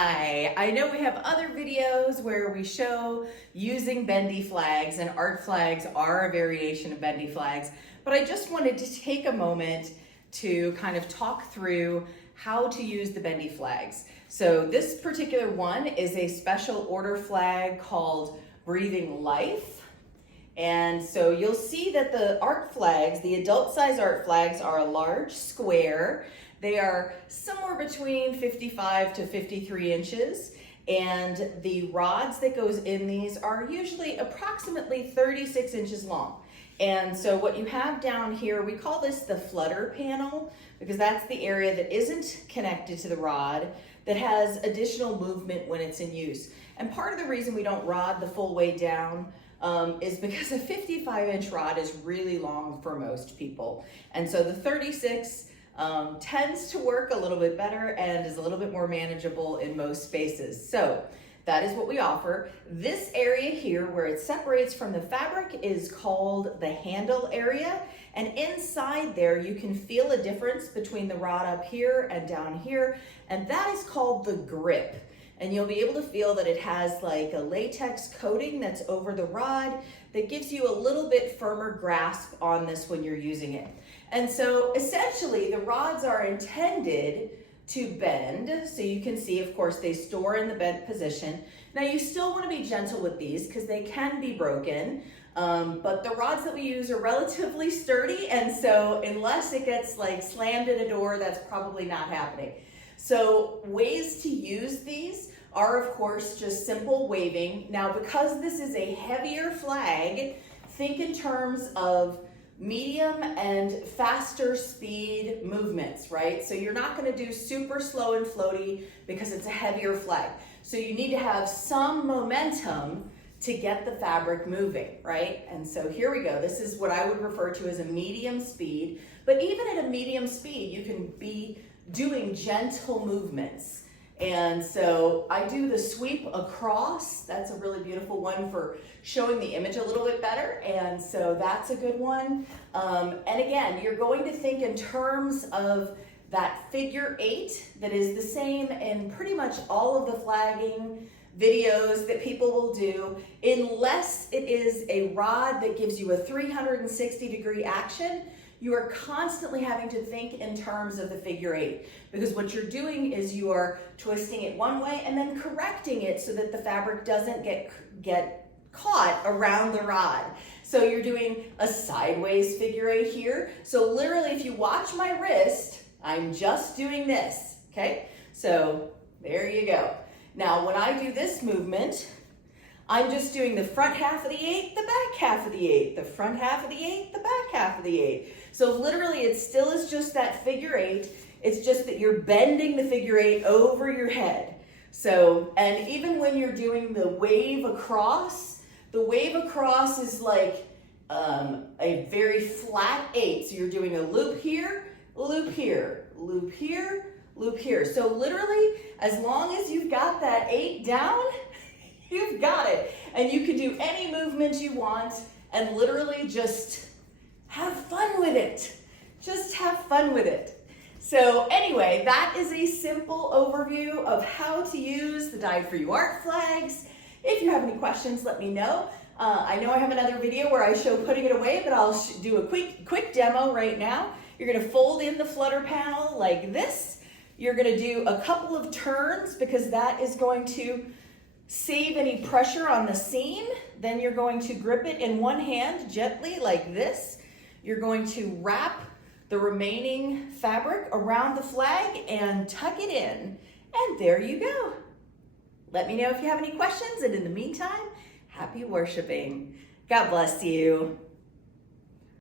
Hi, I know we have other videos where we show using bendy flags, and art flags are a variation of bendy flags, but I just wanted to take a moment to kind of talk through how to use the bendy flags. So this particular one is a special order flag called Breathing Life. And so you'll see that the art flags, the adult size art flags, are a large square. They are somewhere between 55 to 53 inches, and the rods that goes in these are usually approximately 36 inches long. And so what you have down here, we call this the flutter panel, because that's the area that isn't connected to the rod that has additional movement when it's in use. And part of the reason we don't rod the full way down is because a 55-inch rod is really long for most people. And so the 36 tends to work a little bit better and is a little bit more manageable in most spaces. So that is what we offer. This area here where it separates from the fabric is called the handle area. And inside there, you can feel a difference between the rod up here and down here. And that is called the grip. And you'll be able to feel that it has like a latex coating that's over the rod that gives you a little bit firmer grasp on this when you're using it. And so essentially the rods are intended to bend. So you can see, of course, they store in the bent position. Now you still want to be gentle with these because they can be broken. But the rods that we use are relatively sturdy. And so unless it gets like slammed in a door, that's probably not happening. So ways to use these are, of course, just simple waving. Now, because this is a heavier flag, think in terms of medium and faster speed movements, right? So you're not going to do super slow and floaty because it's a heavier flag. So you need to have some momentum to get the fabric moving, right? And so here we go. This is what I would refer to as a medium speed. But even at a medium speed, you can be doing gentle movements. And so I do the sweep across. That's a really beautiful one for showing the image a little bit better. And so that's a good one. And again, you're going to think in terms of that figure 8 that is the same in pretty much all of the flagging videos that people will do, unless it is a rod that gives you a 360-degree action. You are constantly having to think in terms of the figure 8, because what you're doing is you are twisting it one way and then correcting it so that the fabric doesn't get caught around the rod. So you're doing a sideways figure 8 here. So literally, if you watch my wrist, I'm just doing this, okay? So there you go. Now, when I do this movement, I'm just doing the front half of the 8, the back half of the 8, the front half of the 8, the back half of the 8. So literally it still is just that figure 8. It's just that you're bending the figure 8 over your head. So, and even when you're doing the wave across is like a very flat 8. So you're doing a loop here, loop here, loop here, loop here. So literally, as long as you've got that 8 down, you've got it. And you can do any movement you want and literally just have fun with it. Just have fun with it. So anyway, that is a simple overview of how to use the Dyed4you Art flags. If you have any questions, let me know. I know I have another video where I show putting it away, but I'll do a quick demo right now. You're gonna fold in the flutter panel like this. You're gonna do a couple of turns because that is going to save any pressure on the seam. Then you're going to grip it in one hand gently like this. You're going to wrap the remaining fabric around the flag and tuck it in. And there you go. Let me know if you have any questions. And in the meantime, happy worshiping. God bless you.